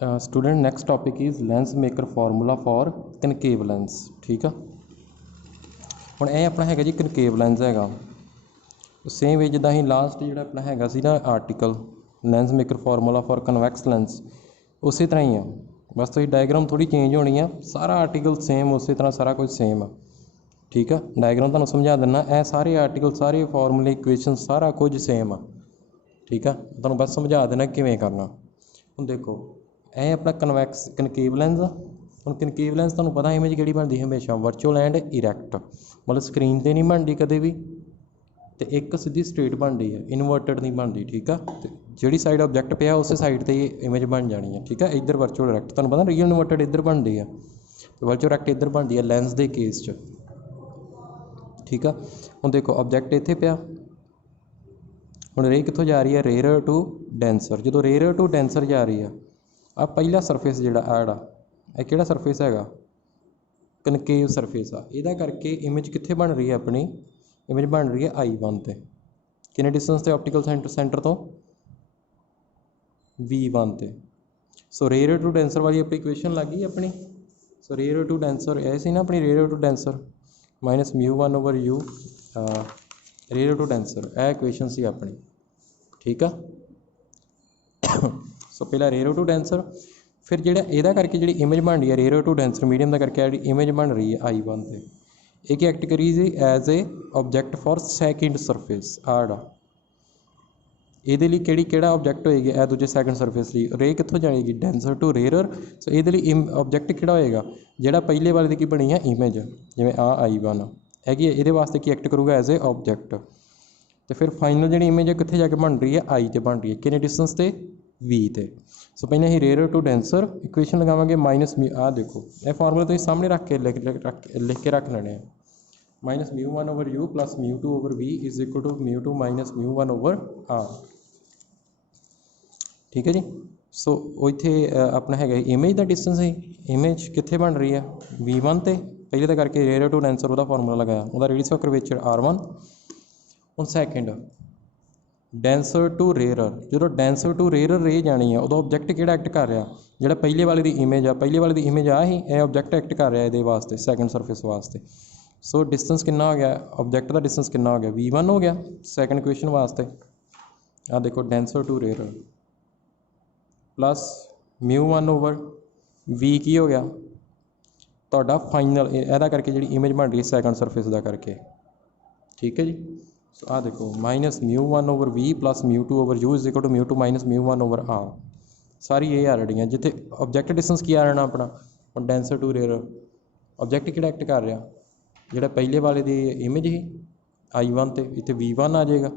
Student next topic is lens maker formula for concave lens. ठीक है, ਹੁਣ ਇਹ ਆਪਣਾ ਹੈਗਾ ਜੀ ਕਨਕੇਵ ਲੈਂਸ ਹੈਗਾ। ਸੇਮ ਵੇ ਜਿੱਦਾਂ ਅਸੀਂ ਲਾਸਟ ਜਿਹੜਾ ਆਪਣਾ ਹੈਗਾ ਸੀ ਨਾ article lens maker formula for convex lens, ਉਸੇ ਤਰ੍ਹਾਂ ਹੀ ਆ, ਬਸ ਤੁਸੀਂ ਡਾਇਗਰਾਮ ਥੋੜੀ ਚੇਂਜ ਹੋਣੀ ਆ। ਸਾਰਾ ਆਰਟੀਕਲ ਸੇਮ, ਉਸੇ ਤਰ੍ਹਾਂ ਸਾਰਾ ਕੁਝ ਸੇਮ ਆ। ਠੀਕ ਆ, ਡਾਇਗਰਾਮ ਤੁਹਾਨੂੰ ਸਮਝਾ ਦਿੰਦਾ। ਇਹ ਸਾਰੇ ਆਰਟੀਕਲ, ਸਾਰੇ ਫਾਰਮੂਲੇ, ਇਕੁਏਸ਼ਨ, ਸਾਰਾ ਕੁਝ ਸੇਮ ਆ। ਠੀਕ ਆ, ਤੁਹਾਨੂੰ ਬਸ ਸਮਝਾ ਦੇਣਾ ਕਿਵੇਂ ਕਰਨਾ। ਹੁਣ ਦੇਖੋ, ਇਹ ਆਪਣਾ ਕਨਕੇਵ ਲੈਂਸ ਆ। ਹੁਣ ਕਨਕੇਵ ਲੈਂਸ ਤੁਹਾਨੂੰ ਪਤਾ ਇਮੇਜ ਕਿਹੜੀ ਬਣਦੀ ਹਮੇਸ਼ਾ ਵਰਚੁਅਲ ਐਂਡ ਇਰੈਕਟ, ਮਤਲਬ ਸਕਰੀਨ 'ਤੇ ਨਹੀਂ ਬਣਦੀ ਕਦੇ ਵੀ, ਅਤੇ ਇੱਕ ਸਿੱਧੀ ਸਟ੍ਰੇਟ ਬਣਦੀ ਹੈ, ਇਨਵਰਟਡ ਨਹੀਂ ਬਣਦੀ। ਠੀਕ ਆ, ਅਤੇ ਜਿਹੜੀ ਸਾਈਡ ਆਬਜੈਕਟ ਪਿਆ ਉਸੇ ਸਾਈਡ 'ਤੇ ਇਮੇਜ ਬਣ ਜਾਣੀ ਹੈ। ਠੀਕ ਆ, ਇੱਧਰ ਵਰਚੁਅਲ ਇਰੈਕਟ, ਤੁਹਾਨੂੰ ਪਤਾ ਰੀਅਲ ਇਨਵਰਟਡ ਇੱਧਰ ਬਣਦੀ ਆ, ਵਰਚੁਅਲ ਇਰੈਕਟ ਇੱਧਰ ਬਣਦੀ ਹੈ ਲੈਂਸ ਦੇ ਕੇਸ 'ਚ। ਠੀਕ ਆ, ਹੁਣ ਦੇਖੋ ਆਬਜੈਕਟ ਇੱਥੇ ਪਿਆ, ਹੁਣ ਰੇ ਕਿੱਥੋਂ ਜਾ ਰਹੀ ਹੈ? Rarer to denser. ਜਦੋਂ ਰੇਅਰ ਟੂ ਡੈਂਸਰ ਜਾ ਰਹੀ ਆ, ਆਹ ਪਹਿਲਾ ਸਰਫੇਸ ਜਿਹੜਾ ਆੜਾ, ਇਹ ਕਿਹੜਾ ਸਰਫੇਸ ਹੈਗਾ? ਕਨਕੇਵ ਸਰਫੇਸ ਆ। ਇਹਦਾ ਕਰਕੇ ਇਮੇਜ ਕਿੱਥੇ ਬਣ ਰਹੀ ਹੈ? ਆਪਣੀ ਇਮੇਜ ਬਣ ਰਹੀ ਹੈ I1 'ਤੇ। ਕਿੰਨੇ ਡਿਸਟੈਂਸ 'ਤੇ? ਆਪਟੀਕਲ ਸੈਂਟਰ ਤੋਂ V1 'ਤੇ। ਸੋ ਰੇਅਰ ਟੂ ਡੈਂਸਰ ਵਾਲੀ ਆਪਣੀ ਇਕੁਏਸ਼ਨ ਲੱਗ ਗਈ ਆਪਣੀ। ਸੋ ਰੇਅਰ ਟੂ ਡੈਂਸਰ ਇਹ ਸੀ ਨਾ ਆਪਣੀ, rarer to denser minus μ1/u rarer to denser, ਇਹ ਇਕੁਏਸ਼ਨ ਸੀ ਆਪਣੀ। ਠੀਕ ਆ, ਸੋ ਪਹਿਲਾਂ ਰੇਅਰ ਟੂ ਡੈਂਸਰ, ਫਿਰ ਜਿਹੜਾ ਇਹਦਾ ਕਰਕੇ ਜਿਹੜੀ ਇਮੇਜ ਬਣ ਰਹੀ ਹੈ ਰੇਅਰ ਟੂ ਡੈਂਸਰ ਮੀਡੀਅਮ ਦਾ ਕਰਕੇ ਜਿਹੜੀ ਇਮੇਜ ਬਣ ਰਹੀ ਹੈ I1 'ਤੇ, ਇਹ ਕੀ ਐਕਟ ਕਰੀ ਜੀ? As a object for second surface ਆੜਾ। ਇਹਦੇ ਲਈ ਕਿਹੜਾ ਆਬਜੈਕਟ ਹੋਏਗੀ? ਇਹ ਦੂਜੇ ਸੈਕਿੰਡ ਸਰਫੇਸ ਲਈ। ਰੇ ਕਿੱਥੋਂ ਜਾਏਗੀ? Denser to rare. ਸੋ ਇਹਦੇ ਲਈ ਆਬਜੈਕਟ ਕਿਹੜਾ ਹੋਏਗਾ? ਜਿਹੜਾ ਪਹਿਲੇ ਵਾਲੇ ਦੀ ਕੀ ਬਣੀ ਹੈ ਇਮੇਜ, ਜਿਵੇਂ ਆ I1 ਹੈਗੀ ਹੈ, ਇਹਦੇ ਵਾਸਤੇ ਕੀ ਐਕਟ ਕਰੂਗਾ? As a object. ਅਤੇ ਫਿਰ ਫਾਈਨਲ ਜਿਹੜੀ ਇਮੇਜ ਹੈ ਕਿੱਥੇ ਜਾ ਕੇ ਬਣ ਰਹੀ ਹੈ? I 'ਤੇ ਬਣ ਰਹੀ ਹੈ। ਕਿੰਨੇ ਡਿਸਟੈਂਸ 'ਤੇ? V 'ਤੇ। ਸੋ ਪਹਿਲਾਂ ਅਸੀਂ ਰੇਅਰ ਟੂ ਡੈਂਸਰ ਇਕੁਏਸ਼ਨ ਲਗਾਵਾਂਗੇ ਮਾਈਨਸ ਆਹ ਦੇਖੋ, ਇਹ ਫਾਰਮੂਲਾ ਤੁਸੀਂ ਸਾਹਮਣੇ ਰੱਖ ਕੇ ਲਿਖ ਕੇ ਰੱਖ ਲੈਣੇ ਆ। Minus μ1/u plus μ2/v is equal to μ2 minus μ1/r। ਠੀਕ ਹੈ ਜੀ। ਸੋ ਉਹ ਇੱਥੇ ਆਪਣਾ ਹੈਗਾ ਇਮੇਜ ਦਾ ਡਿਸਟੈਂਸ ਹੈ। ਇਮੇਜ ਕਿੱਥੇ ਬਣ ਰਹੀ ਹੈ? V1 'ਤੇ। ਪਹਿਲੇ ਤਾਂ ਕਰਕੇ ਰੇਅਰ ਟੂ ਡੈਂਸਰ ਉਹਦਾ ਫਾਰਮੂਲਾ ਲਗਾਇਆ, ਉਹਦਾ ਰੇਡੀਅਸ ਆਫ ਕਰਵੇਚਰ R1। ਹੁਣ ਸੈਕਿੰਡ ਡੈਂਸਰ ਟੂ ਰੇਅਰਰ, ਜਦੋਂ ਡੈਂਸਰ ਟੂ ਰੇਅਰਰ ਰੇ ਜਾਣੀ ਆ, ਉਦੋਂ ਆਬਜੈਕਟ ਕਿਹੜਾ ਐਕਟ ਕਰ ਰਿਹਾ? ਜਿਹੜਾ ਪਹਿਲੇ ਵਾਲੇ ਦੀ ਇਮੇਜ ਆ, ਪਹਿਲੇ ਵਾਲੇ ਦੀ ਇਮੇਜ ਆ ਹੀ, ਇਹ ਆਬਜੈਕਟ ਐਕਟ ਕਰ ਰਿਹਾ ਇਹਦੇ ਵਾਸਤੇ, ਸੈਕਿੰਡ ਸਰਫੇਸ ਵਾਸਤੇ। ਸੋ ਡਿਸਟੈਂਸ ਕਿੰਨਾ ਹੋ ਗਿਆ? ਆਬਜੈਕਟ ਦਾ ਡਿਸਟੈਂਸ ਕਿੰਨਾ ਹੋ ਗਿਆ? V1 ਹੋ ਗਿਆ ਸੈਕਿੰਡ ਇਕੁਏਸ਼ਨ ਵਾਸਤੇ। ਆਹ ਦੇਖੋ ਡੈਂਸਰ ਟੂ ਰੇਅਰਰ ਪਲੱਸ μ1/v ਕੀ ਹੋ ਗਿਆ ਤੁਹਾਡਾ ਫਾਈਨਲ, ਇਹਦਾ ਕਰਕੇ ਜਿਹੜੀ ਇਮੇਜ ਬਣ ਰਹੀ ਹੈ ਸੈਕਿੰਡ ਸਰਫੇਸ ਦਾ ਕਰਕੇ। ਠੀਕ ਹੈ ਜੀ। ਸੋ ਆਹ ਦੇਖੋ minus μ1/v plus μ2/u is equal to μ2 minus μ1/r। ਸਾਰੀ ਇਹ ਆ ਰਹੀਆਂ ਜਿੱਥੇ ਆਬਜੈਕਟ ਡਿਸਟੈਂਸ ਕੀ ਆ ਰਹਿਣਾ ਆਪਣਾ, ਹੁਣ ਡੈਂਸਰ ਟੂ ਰੇਅਰਰ ਆਬਜੈਕਟ ਕਿਹੜਾ ਐਕਟ ਕਰ ਰਿਹਾ? ਜਿਹੜਾ ਪਹਿਲੇ ਵਾਲੇ ਦੀ ਇਮੇਜ ਸੀ I1 'ਤੇ, ਇੱਥੇ V1 ਆ ਜਾਏਗਾ।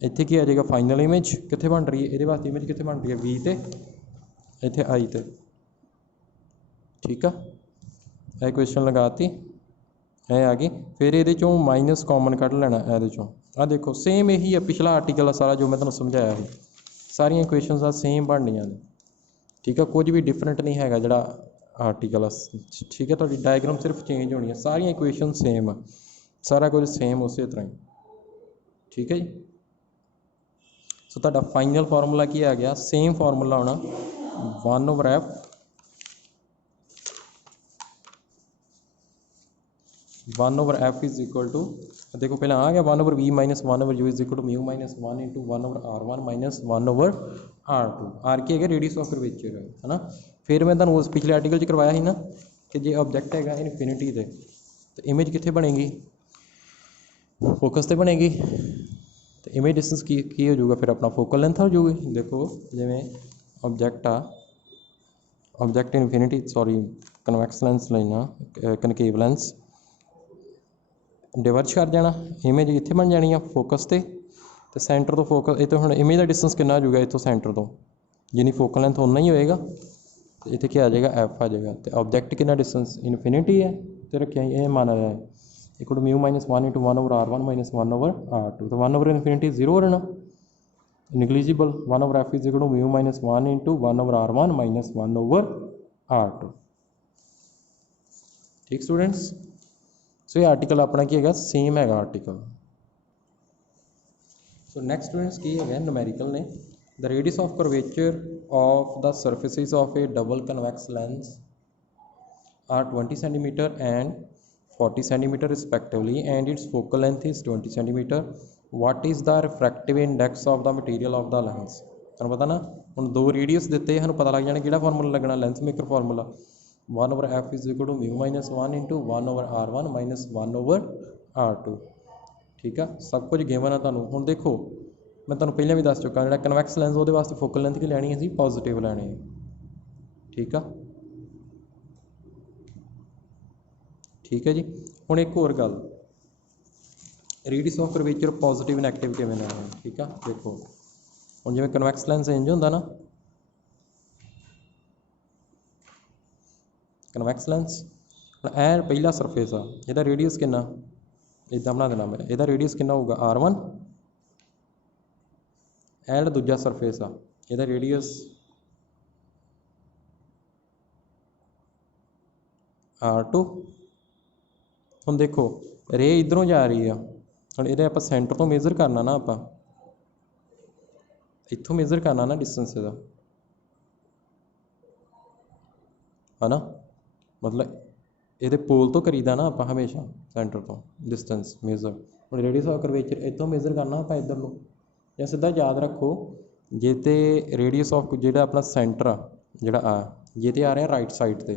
ਇੱਥੇ ਕੀ ਆ ਜਾਏਗਾ? ਫਾਈਨਲ ਇਮੇਜ ਕਿੱਥੇ ਬਣ ਰਹੀ ਹੈ? ਇਹਦੇ ਵਾਸਤੇ ਇਮੇਜ ਕਿੱਥੇ ਬਣ ਰਹੀ ਹੈ? V 'ਤੇ, ਇੱਥੇ I 'ਤੇ। ਠੀਕ ਆ, ਇਹ ਇਕੁਏਸ਼ਨ ਲਗਾਤੀ, ਇਹ ਆ ਗਈ। ਫਿਰ ਇਹਦੇ 'ਚੋਂ ਮਾਈਨਸ ਕਾਮਨ ਕੱਢ ਲੈਣਾ ਇਹਦੇ 'ਚੋਂ। ਆਹ ਦੇਖੋ ਸੇਮ ਇਹੀ ਆ ਪਿਛਲਾ ਆਰਟੀਕਲ ਆ ਸਾਰਾ ਜੋ ਮੈਂ ਤੁਹਾਨੂੰ ਸਮਝਾਇਆ ਸੀ, ਸਾਰੀਆਂ ਇਕੁਏਸ਼ਨਸ ਆ ਸੇਮ ਬਣਨੀਆਂ ਨੇ। ਠੀਕ ਆ, ਕੁਝ ਵੀ ਡਿਫਰੈਂਟ ਨਹੀਂ ਹੈਗਾ ਜਿਹੜਾ ਆਰਟੀਕਲ ਆ। ਠੀਕ ਹੈ, ਤੁਹਾਡੀ ਡਾਇਗਰਾਮ ਸਿਰਫ ਚੇਂਜ ਹੋਣੀ ਹੈ, ਸਾਰੀਆਂ ਇਕੁਏਸ਼ਨ ਸੇਮ ਆ, ਸਾਰਾ ਕੁਝ ਸੇਮ ਉਸੇ ਤਰ੍ਹਾਂ ਹੀ। ਠੀਕ ਹੈ ਜੀ। ਸੋ ਤੁਹਾਡਾ ਫਾਈਨਲ ਫਾਰਮੂਲਾ ਕੀ ਆ ਗਿਆ? ਸੇਮ ਫਾਰਮੂਲਾ ਆਉਣਾ 1/f 1/f is equal to, ਦੇਖੋ ਪਹਿਲਾਂ ਆ ਗਿਆ 1/v minus 1/u is equal to μ minus 1 into 1/r1 minus 1/r2। R ਕੀ ਹੈਗਾ? ਰੇਡੀਅਸ ਆਫ ਕਰਵੇਚਰ ਹੈ ਨਾ। ਫਿਰ ਮੈਂ ਤੁਹਾਨੂੰ ਉਸ ਪਿਛਲੇ ਆਰਟੀਕਲ 'ਚ ਕਰਵਾਇਆ ਸੀ ਨਾ ਕਿ ਜੇ ਆਬਜੈਕਟ ਹੈਗਾ ਇਨਫਿਨਿਟੀ 'ਤੇ, ਤਾਂ ਇਮੇਜ ਕਿੱਥੇ ਬਣੇਗੀ? ਫੋਕਸ 'ਤੇ ਬਣੇਗੀ। ਅਤੇ ਇਮੇਜ ਡਿਸਟੈਂਸ ਕੀ ਹੋ ਜਾਊਗਾ? ਫਿਰ ਆਪਣਾ ਫੋਕਲ ਲੈਂਥ ਹੋ ਜਾਊਗੀ। ਦੇਖੋ ਜਿਵੇਂ ਆਬਜੈਕਟ ਆ, ਆਬਜੈਕਟ ਇਨਫਿਨਿਟੀ ਕਨਵੈਕਸ ਲੈਂਸ ਲੈਣਾ, ਕਨਕੇਵ ਲੈਂਸ ਡਿਵਰਜ ਕਰ ਜਾਣਾ, ਇਮੇਜ ਇੱਥੇ ਬਣ ਜਾਣੀ ਆ ਫੋਕਸ 'ਤੇ। ਅਤੇ ਸੈਂਟਰ ਤੋਂ ਫੋਕਸ, ਇਹ ਤੋਂ ਹੁਣ ਇਮੇਜ ਦਾ ਡਿਸਟੈਂਸ ਕਿੰਨਾ ਹੋ ਜਾਊਗਾ? ਇੱਥੋਂ ਸੈਂਟਰ ਤੋਂ ਜਿੰਨੀ ਫੋਕਲ ਲੈਂਥ ਉਨਾ ਹੀ ਹੋਏਗਾ। ਅਤੇ ਇੱਥੇ ਕੀ ਆ ਜਾਏਗਾ? ਐਫ ਆ ਜਾਏਗਾ। ਅਤੇ ਆਬਜੈਕਟ ਕਿੰਨਾ ਡਿਸਟੈਂਸ? ਇਨਫਿਨਿਟੀ ਹੈ, ਅਤੇ ਰੱਖਿਆ ਇਹ ਮੰਨ ਰਿਹਾ ਹੈ equal to μ minus 1 into 1/r1 minus 1/r2। ਤਾਂ 1/infinity 0 ਰਹਿਣਾ, negligible. 1/f is equal to μ minus 1 into 1/r1 minus 1/r2। ਠੀਕ ਸਟੂਡੈਂਟਸ। ਸੋ ਇਹ ਆਰਟੀਕਲ ਆਪਣਾ ਕੀ ਹੈਗਾ? ਸੇਮ ਹੈਗਾ ਆਰਟੀਕਲ। ਸੋ ਨੈਕਸਟ ਸਟੂਡੈਂਟਸ ਕੀ ਹੈਗਾ? ਨੂਮੈਰੀਕਲ ਨੇ The radius of curvature of the surfaces of a double convex lens are 20 centimeter and 40 centimeter respectively, and its focal length is 20 centimeter. What is the refractive index of the material of the lens? ਤੁਹਾਨੂੰ ਪਤਾ ਨਾ ਹੁਣ ਦੋ radius ਦਿੱਤੇ, ਸਾਨੂੰ ਪਤਾ ਲੱਗ ਜਾਣਾ ਕਿਹੜਾ ਫਾਰਮੂਲਾ ਲੱਗਣਾ, lens maker formula 1/f is equal to mu minus 1 into 1/r1 minus 1/r2। ਠੀਕ ਆ, ਸਭ ਕੁਝ ਗਿਵਨ ਆ ਤੁਹਾਨੂੰ। ਹੁਣ ਦੇਖੋ ਮੈਂ ਤੁਹਾਨੂੰ ਪਹਿਲਾਂ ਵੀ ਦੱਸ ਚੁੱਕਾ, ਜਿਹੜਾ ਕਨਵੈਕਸ ਲੈਂਸ ਉਹਦੇ ਵਾਸਤੇ ਫੋਕਲ ਲੈਂਥ ਕੀ ਲੈਣੀ, ਅਸੀਂ ਪੋਜ਼ੀਟਿਵ ਲੈਣੀ ਹੈ। ਠੀਕ ਆ, ਠੀਕ ਹੈ ਜੀ। ਹੁਣ ਇੱਕ ਹੋਰ ਗੱਲ, radius of curvature positive negative ਕਿਵੇਂ ਲੈਣਾ ਹੈ। ਠੀਕ ਆ, ਦੇਖੋ ਹੁਣ ਜਿਵੇਂ ਕਨਵੈਕਸ ਲੈਂਸ ਇੰਜ ਹੁੰਦਾ ਨਾ, ਕਨਵੈਕਸ ਲੈਂਸ ਹੁਣ ਇਹ ਪਹਿਲਾ ਸਰਫੇਸ ਆ, ਇਹਦਾ ਰੇਡੀਅਸ ਕਿੰਨਾ, ਇੱਦਾਂ ਬਣਾ ਦੇਣਾ ਮੈਂ, ਇਹਦਾ ਰੇਡੀਅਸ ਕਿੰਨਾ ਹੋਊਗਾ r1। ਇਹ ਜਿਹੜਾ ਦੂਜਾ ਸਰਫੇਸ ਆ, ਇਹਦਾ ਰੇਡੀਅਸ r2। ਹੁਣ ਦੇਖੋ ਰੇ ਇੱਧਰੋਂ ਜਾ ਰਹੀ ਆ, ਹੁਣ ਇਹਦੇ ਆਪਾਂ ਸੈਂਟਰ ਤੋਂ ਮੇਜ਼ਰ ਕਰਨਾ ਨਾ, ਆਪਾਂ ਇੱਥੋਂ ਮੇਜ਼ਰ ਕਰਨਾ ਨਾ ਡਿਸਟੈਂਸ ਇਹਦਾ, ਹੈ ਨਾ, ਮਤਲਬ ਇਹਦੇ ਪੋਲ ਤੋਂ ਕਰੀਦਾ ਨਾ ਆਪਾਂ ਹਮੇਸ਼ਾ, ਸੈਂਟਰ ਤੋਂ ਡਿਸਟੈਂਸ ਮੇਜ਼ਰ। ਹੁਣ ਰੇਡੀਅਸ ਆਫ ਕਰਵੇਚਰ ਇੱਥੋਂ ਮੇਜ਼ਰ ਕਰਨਾ ਆਪਾਂ ਇੱਧਰ ਨੂੰ, ਜਾਂ ਸਿੱਧਾ ਯਾਦ ਰੱਖੋ ਜੇ ਤੇ ਰੇਡੀਅਸ ਆਫ ਜਿਹੜਾ ਆਪਣਾ ਸੈਂਟਰ ਆ ਜਿਹੜਾ ਆ, ਜੇ ਤੇ ਆ ਰਿਹਾ ਰਾਈਟ ਸਾਈਡ 'ਤੇ,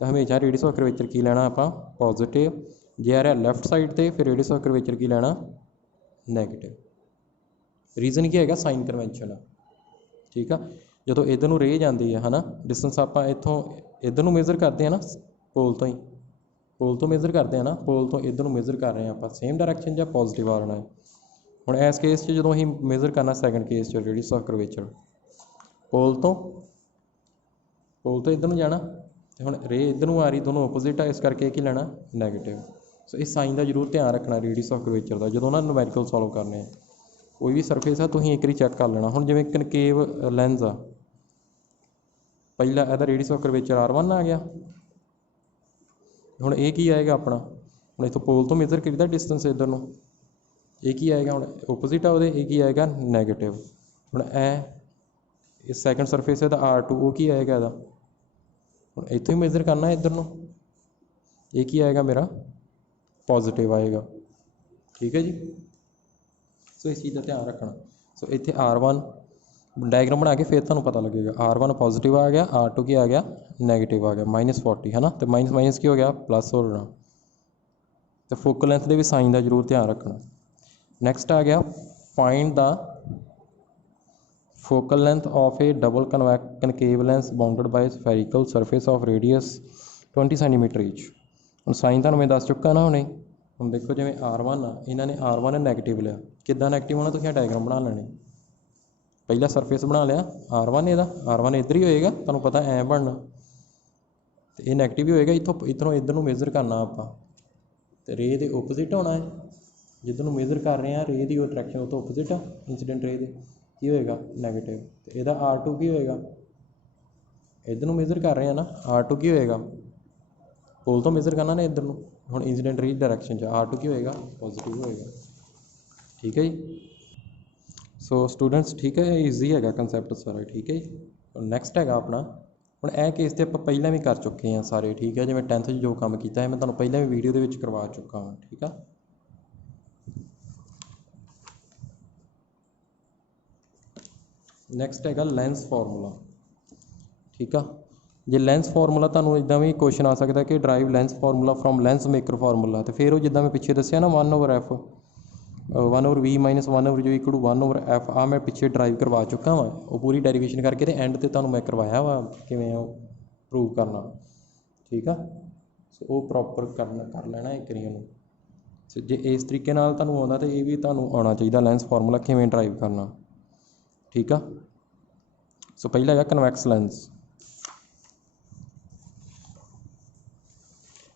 ਤਾਂ ਹਮੇਸ਼ਾ ਰੇਡੀਅਸ ਆਫ ਕਰਵੇਚਰ ਕੀ ਲੈਣਾ ਆਪਾਂ, ਪੋਜ਼ੀਟਿਵ। ਜੇ ਆ ਰਿਹਾ ਲੈਫਟ ਸਾਈਡ 'ਤੇ, ਫਿਰ ਰੇਡੀਅਸ ਆਫ ਕਰਵੇਚਰ ਕੀ ਲੈਣਾ, ਨੈਗੇਟਿਵ। ਰੀਜ਼ਨ ਕੀ ਹੈਗਾ, ਸਾਈਨ ਕਨਵੈਂਸ਼ਨ ਆ। ਠੀਕ ਆ, ਜਦੋਂ ਇੱਧਰ ਨੂੰ ਰੇ ਜਾਂਦੀ ਹੈ, ਹੈ ਨਾ, ਡਿਸਟੈਂਸ ਆਪਾਂ ਇੱਥੋਂ ਇੱਧਰ ਨੂੰ ਮੇਜ਼ਰ ਕਰਦੇ ਹਾਂ ਨਾ, ਪੋਲ ਤੋਂ ਹੀ, ਪੋਲ ਤੋਂ ਮੇਜ਼ਰ ਕਰਦੇ ਹਾਂ ਨਾ, ਪੋਲ ਤੋਂ ਇੱਧਰ ਨੂੰ ਮੇਜ਼ਰ ਕਰ ਰਹੇ ਹਾਂ ਆਪਾਂ, ਸੇਮ ਡਾਇਰੈਕਸ਼ਨ ਜਾਂ ਪੋਜ਼ੀਟਿਵ ਆ ਰਹਿਣਾ ਹੈ। ਹੁਣ ਇਸ ਕੇਸ 'ਚ ਜਦੋਂ ਅਸੀਂ ਮੇਜ਼ਰ ਕਰਨਾ ਸੈਕਿੰਡ ਕੇਸ 'ਚ, ਰੇਡੀਅਸ ਆਫ ਕਰਵੇਚਰ ਪੋਲ ਤੋਂ ਇੱਧਰ ਨੂੰ ਜਾਣਾ, ਅਤੇ ਹੁਣ ਰੇ ਇੱਧਰ ਨੂੰ ਆ ਰਹੀ, ਦੋਨੋਂ ਓਪੋਜ਼ਿਟ ਆ, ਇਸ ਕਰਕੇ ਕੀ ਲੈਣਾ, ਨੈਗੇਟਿਵ। ਸੋ ਇਸ ਸਾਈਨ ਦਾ ਜ਼ਰੂਰ ਧਿਆਨ ਰੱਖਣਾ ਰੇਡੀਅਸ ਆਫ ਕਰਵੇਚਰ ਦਾ, ਜਦੋਂ ਨਾ ਨੂਮੈਰੀਕਲ ਸੋਲਵ ਕਰਨੇ ਆ। ਕੋਈ ਵੀ ਸਰਫੇਸ ਆ ਤੁਸੀਂ ਇੱਕ ਵਾਰੀ ਚੈੱਕ ਕਰ ਲੈਣਾ। ਹੁਣ ਜਿਵੇਂ ਕਨਕੇਵ ਲੈਂਸ ਆ, ਪਹਿਲਾ ਇਹਦਾ ਰੇਡੀਅਸ ਆਫ ਕਰਵੇਚਰ r1 ਆ ਗਿਆ। ਹੁਣ ਇਹ ਕੀ ਆਏਗਾ ਆਪਣਾ, ਹੁਣ ਇੱਥੋਂ ਪੋਲ ਤੋਂ ਮੇਜ਼ਰ ਕਰੀਦਾ ਡਿਸਟੈਂਸ ਇੱਧਰ ਨੂੰ, ਇਹ ਕੀ ਆਏਗਾ, ਹੁਣ ਓਪੋਜ਼ਿਟ ਆ ਉਹਦੇ, ਇਹ ਕੀ ਆਏਗਾ, ਨੈਗੇਟਿਵ। ਹੁਣ ਇਹ ਸੈਕਿੰਡ ਸਰਫੇਸ ਹੈ ਤਾਂ r2, ਉਹ ਕੀ ਆਏਗਾ ਇਹਦਾ, ਹੁਣ ਇੱਥੋਂ ਹੀ ਮੇਜ਼ਰ ਕਰਨਾ ਇੱਧਰ ਨੂੰ, ਇਹ ਕੀ ਆਏਗਾ ਮੇਰਾ, ਪੋਜ਼ੀਟਿਵ ਆਏਗਾ। ਠੀਕ ਹੈ ਜੀ, ਸੋ ਇਸ ਚੀਜ਼ ਦਾ ਧਿਆਨ ਰੱਖਣਾ। ਸੋ ਇੱਥੇ r1 ਡਾਇਗਰਾਮ ਬਣਾ ਕੇ ਫਿਰ ਤੁਹਾਨੂੰ ਪਤਾ ਲੱਗੇਗਾ, r1 ਪੋਜ਼ੀਟਿਵ ਆ ਗਿਆ, r2 ਕੀ ਆ ਗਿਆ, ਨੈਗੇਟਿਵ ਆ ਗਿਆ, -40 ਹੈ ਨਾ, ਅਤੇ ਮਾਈਨਸ ਮਾਈਨਸ ਕੀ ਹੋ ਗਿਆ, ਪਲੱਸ ਹੋ ਜਾਣਾ। ਅਤੇ ਫੋਕਲ ਲੈਂਥ ਦੇ ਵੀ ਸਾਈਨ ਦਾ ਜ਼ਰੂਰ ਧਿਆਨ ਰੱਖਣਾ। ਨੈਕਸਟ ਆ ਗਿਆ, find the focal length of a double concave lens bounded by a spherical surface of radius 20 centimeter each। ਹੁਣ ਸਾਈਨ ਤੁਹਾਨੂੰ ਮੈਂ ਦੱਸ ਚੁੱਕਾ ਨਾ ਹੁਣੇ। ਹੁਣ ਦੇਖੋ ਜਿਵੇਂ r1 ਆ, ਇਹਨਾਂ ਨੇ r1 ਨੈਗੇਟਿਵ ਲਿਆ, ਕਿੱਦਾਂ ਨੈਗੇਟਿਵ ਹੋਣਾ, ਤੁਸੀਂ ਡਾਇਗਰਾਮ ਬਣਾ ਲੈਣੇ। ਪਹਿਲਾ ਸਰਫੇਸ ਬਣਾ ਲਿਆ r1, ਇਹਦਾ r1 ਇੱਧਰ ਹੀ ਹੋਏਗਾ, ਤੁਹਾਨੂੰ ਪਤਾ ਐਂ ਬਣਨਾ, ਅਤੇ ਇਹ ਨੈਗੇਟਿਵ ਹੀ ਹੋਏਗਾ। ਇੱਧਰੋਂ ਇੱਧਰ ਨੂੰ ਮੇਜ਼ਰ ਕਰਨਾ ਆਪਾਂ, ਅਤੇ ਰੇ ਦੇ ਓਪੋਜ਼ਿਟ ਹੋਣਾ ਹੈ, ਜਿੱਧਰ ਨੂੰ ਮੇਜ਼ਰ ਕਰ ਰਹੇ ਹਾਂ ਰੇ ਦੀ ਉਹ ਡਾਇਰੈਕਸ਼ਨ ਉਹ ਤੋਂ ਓਪੋਜ਼ਿਟ ਆ, ਇੰਸੀਡੈਂਟ ਰੇ ਦੇ ਕੀ ਹੋਏਗਾ, ਨੈਗੇਟਿਵ। ਅਤੇ ਇਹਦਾ r2 ਕੀ ਹੋਏਗਾ, ਇੱਧਰ ਨੂੰ ਮੇਜ਼ਰ ਕਰ ਰਹੇ ਹਾਂ ਨਾ, r2 ਕੀ ਹੋਏਗਾ, ਪੋਲ ਤੋਂ ਮੇਜ਼ਰ ਕਰਨਾ ਨਾ ਇੱਧਰ ਨੂੰ, ਹੁਣ ਇੰਸੀਡੈਂਟ ਰੇ ਡਾਇਰੈਕਸ਼ਨ 'ਚ r2 ਕੀ ਹੋਏਗਾ, ਪੋਜ਼ੀਟਿਵ ਹੋਏਗਾ। ਠੀਕ ਹੈ ਜੀ। ਸੋ ਸਟੂਡੈਂਟਸ ਠੀਕ ਹੈ, ਈਜ਼ੀ ਹੈਗਾ ਕੰਸੈਪਟ ਸਾਰਾ। ਠੀਕ ਹੈ ਜੀ। ਨੈਕਸਟ ਹੈਗਾ ਆਪਣਾ, ਹੁਣ ਇਹ ਕੇਸ 'ਤੇ ਆਪਾਂ ਪਹਿਲਾਂ ਵੀ ਕਰ ਚੁੱਕੇ ਹਾਂ ਸਾਰੇ। ਠੀਕ ਹੈ, ਜਿਵੇਂ 10th 'ਚ ਜੋ ਕੰਮ ਕੀਤਾ ਹੈ ਮੈਂ ਤੁਹਾਨੂੰ ਪਹਿਲਾਂ ਵੀ ਵੀਡੀਓ ਦੇ ਵਿੱਚ ਕਰਵਾ ਚੁੱਕਾ ਹਾਂ। ਠੀਕ ਆ, ਨੈਕਸਟ ਹੈਗਾ ਲੈਂਸ ਫਾਰਮੂਲਾ। ਠੀਕ ਆ, ਜੇ ਲੈਂਸ ਫਾਰਮੂਲਾ ਤੁਹਾਨੂੰ ਇੱਦਾਂ ਵੀ ਕੁਐਸਚਨ ਆ ਸਕਦਾ ਕਿ drive lens formula from lens maker formula, ਅਤੇ ਫਿਰ ਉਹ ਜਿੱਦਾਂ ਮੈਂ ਪਿੱਛੇ ਦੱਸਿਆ ਨਾ 1/f 1/v minus 1/u equal to 1/f, ਆ ਮੈਂ ਪਿੱਛੇ ਡਰਾਈਵ ਕਰਵਾ ਚੁੱਕਾ ਵਾ, ਉਹ ਪੂਰੀ ਡੈਰੀਵੇਸ਼ਨ ਕਰਕੇ, ਅਤੇ ਐਂਡ 'ਤੇ ਤੁਹਾਨੂੰ ਮੈਂ ਕਰਵਾਇਆ ਵਾ ਕਿਵੇਂ ਉਹ ਪ੍ਰੂਵ ਕਰਨਾ। ਠੀਕ ਆ, ਸੋ ਉਹ ਪ੍ਰੋਪਰ ਕਰ ਲੈਣਾ ਇੱਕ ਵਾਰੀ ਉਹਨੂੰ। ਸੋ ਜੇ ਇਸ ਤਰੀਕੇ ਨਾਲ ਤੁਹਾਨੂੰ ਆਉਂਦਾ ਤਾਂ ਇਹ ਵੀ ਤੁਹਾਨੂੰ ਆਉਣਾ ਚਾਹੀਦਾ ਲੈਂਸ ਫਾਰਮੂਲਾ ਕਿਵੇਂ ਡਰਾਈਵ ਕਰਨਾ। ਠੀਕ ਆ, ਸੋ ਪਹਿਲਾ ਹੈਗਾ ਕਨਵੈਕਸ ਲੈਂਸ।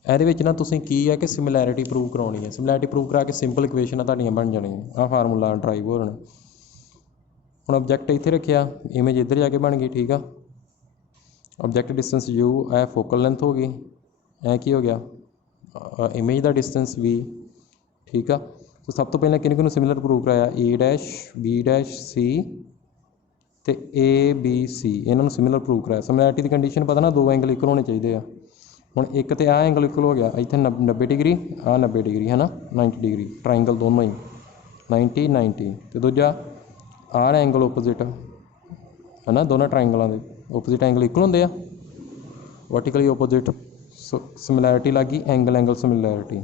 ਇਹਦੇ ਵਿੱਚ ਨਾ ਤੁਸੀਂ ਕੀ ਹੈ ਕਿ ਸਿਮਿਲੈਰਿਟੀ ਪ੍ਰੂਵ ਕਰਾਉਣੀ ਹੈ। ਸਿਮਿਲੈਰਿਟੀ ਪ੍ਰੂਵ ਕਰਾ ਕੇ ਸਿੰਪਲ ਇਕੁਏਸ਼ਨਾਂ ਤੁਹਾਡੀਆਂ ਬਣ ਜਾਣੀਆਂ। ਆਹ ਫਾਰਮੂਲਾ ਡਰਾਈਵ ਹੋ ਜਾਣਾ। ਹੁਣ ਆਬਜੈਕਟ ਇੱਥੇ ਰੱਖਿਆ, ਇਮੇਜ ਇੱਧਰ ਜਾ ਕੇ ਬਣ ਗਈ। ਠੀਕ ਆ, ਆਬਜੈਕਟ ਡਿਸਟੈਂਸ u, ਇਹ ਫੋਕਲ ਲੈਂਥ ਹੋ ਗਈ, ਇਹ ਕੀ ਹੋ ਗਿਆ, ਇਮੇਜ ਦਾ ਡਿਸਟੈਂਸ v। ਠੀਕ ਆ, ਸੋ ਸਭ ਤੋਂ ਪਹਿਲਾਂ ਕਿਹਨੂੰ ਸਿਮਿਲਰ ਪ੍ਰੂਵ ਕਰਾਇਆ, a' b' c ਤੇ ABC ਇਹਨਾਂ ਨੂੰ ਸਿਮਿਲਰ ਪ੍ਰੂਵ ਕਰਾਇਆ। ਸਿਮਿਲੈਰਿਟੀ ਦੀ ਕੰਡੀਸ਼ਨ ਪਤਾ ਨਾ, ਦੋ ਐਂਗਲ ਇਕੁਅਲ ਹੋਣੇ ਚਾਹੀਦੇ ਆ। ਹੁਣ ਇੱਕ ਤੇ ਆਹ ਐਂਗਲ ਇਕੁਅਲ ਹੋ ਗਿਆ, ਇੱਥੇ 90 ਡਿਗਰੀ, ਆਹ 90 ਡਿਗਰੀ ਹੈ ਨਾ, 90 ਡਿਗਰੀ ਟਰਾਇੰਗਲ ਦੋਨੋਂ ਹੀ 90 90, ਤੇ ਦੂਜਾ ਆਹ ਐਂਗਲ ਓਪੋਜ਼ਿਟ ਹੈ ਨਾ, ਦੋਨਾਂ ਟਰਾਇੰਗਲਾਂ ਦੇ ਓਪੋਜ਼ਿਟ ਐਂਗਲ ਇਕੁਅਲ ਹੁੰਦੇ ਆ, ਵਰਟੀਕਲੀ ਓਪੋਜ਼ਿਟ। ਸੋ ਸਿਮਿਲੈਰਿਟੀ ਲੱਗ ਗਈ, ਐਂਗਲ ਸਿਮਿਲੈਰਿਟੀ,